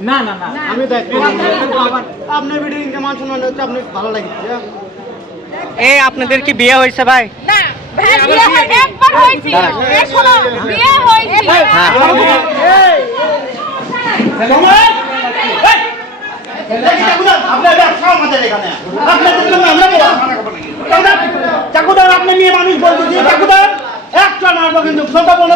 না। না? না আমি আপনার ভিডিও ইনকাম মান সম্মান হচ্ছে আপনি ভালো লাগছে এই আপনাদের কি বিয়ে হয়েছে ভাই? না ভাই বিয়ে হয় একবার হয়েছে। বিয়ে হয়েছে। আপনার ব্যবসা আমাদের এখানে। আপনাদের জন্য আমরা চাকুদার আপনি মেয়ে মানুষ বলতেছি চাকুদার একটা মারবো কিন্তু ছোট বোনের তো আমি ছোট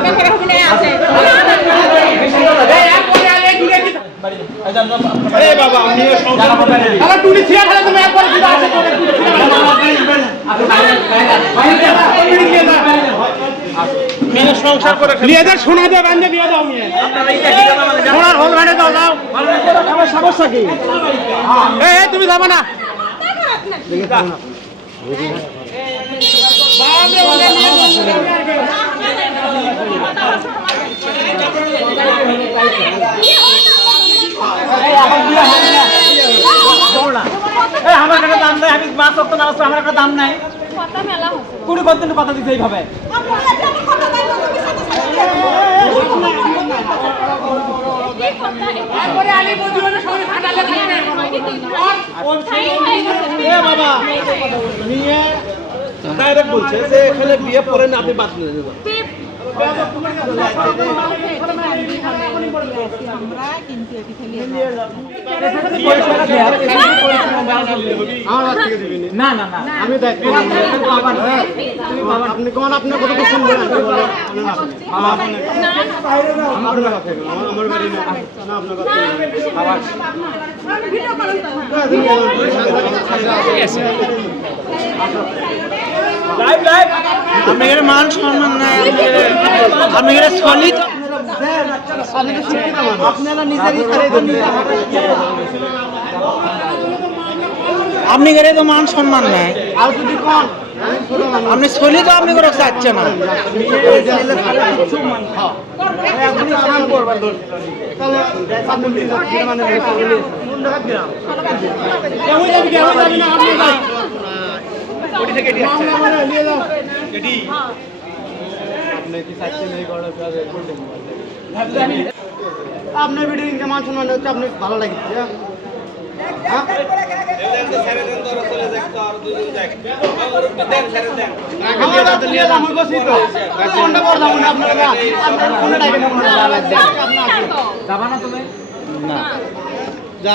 সমস্যা কি? তুমি যাবে না। আমার কাছে দাম নাই আমি মাছ আমার একটা দাম নাই। কুড়ি কত দিন কথা দিতে এইভাবে। এ বাবা। নিয়ে ডাইরেক্ট বলছে যে এখানে বিয়ে পরে না আপনি বাদ নিয়ে যাবেন না না আমি আপনি মান সম্মান নাই আপনাদের সলিড আপনারা নিজের ইচ্ছারে তো নিজে আপনি গেলে তো মান সম্মান নাই আর যদি কোন আপনি সলি তো আপনি করে চাচ্ছে না। আপনি নিয়ে কি চাচ্ছেন এই গড়া আপনার ভিডিও ইনকাম মান সম্মান হচ্ছে আপনি ভালো লাগছে হ্যাঁ?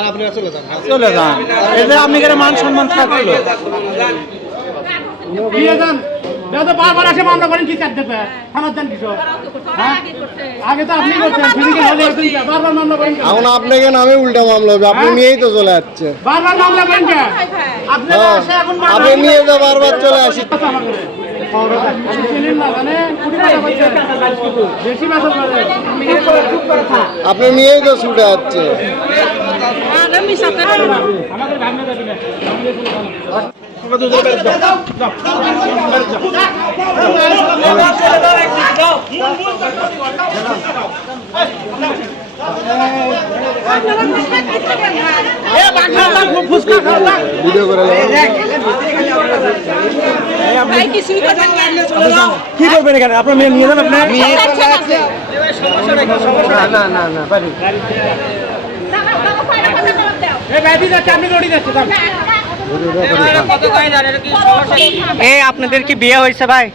আপনারা চলে যান। চলে যান। এই যে আপনি মান সম্মান থাকল। বারবার আসে মামলা করেন কি থানার কিছু হ্যাঁ? আগে তো আপনি করছেন ফিজিক্যাল হলে একদিন কে? বারবার মামলা করেন এখন আপনাকে নামে উল্টা মামলা হবে আপনি হ্যাঁ? নিয়েই তো চলে যাচ্ছে বারবার মামলা করেন কে? আপনারা হ্যাঁ, আপনি নিয়ে যা বারবার চলে আসি। আপনি নিয়েই তো ছুটে যাচ্ছে কি করবেন এখানে আপনার মেয়ে নিয়ে যান আপনি না না না এই আপনি দৌড়ি যাচ্ছে, এই আপনাদের কি বিয়ে হয়েছে ভাই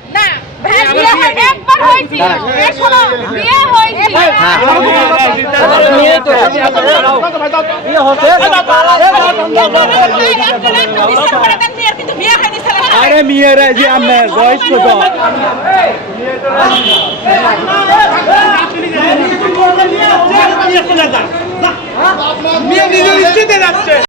হয় আরে মেয়েরা যে আপনার বয়স কত মেয়ে নিজের ইচ্ছেতে যাচ্ছে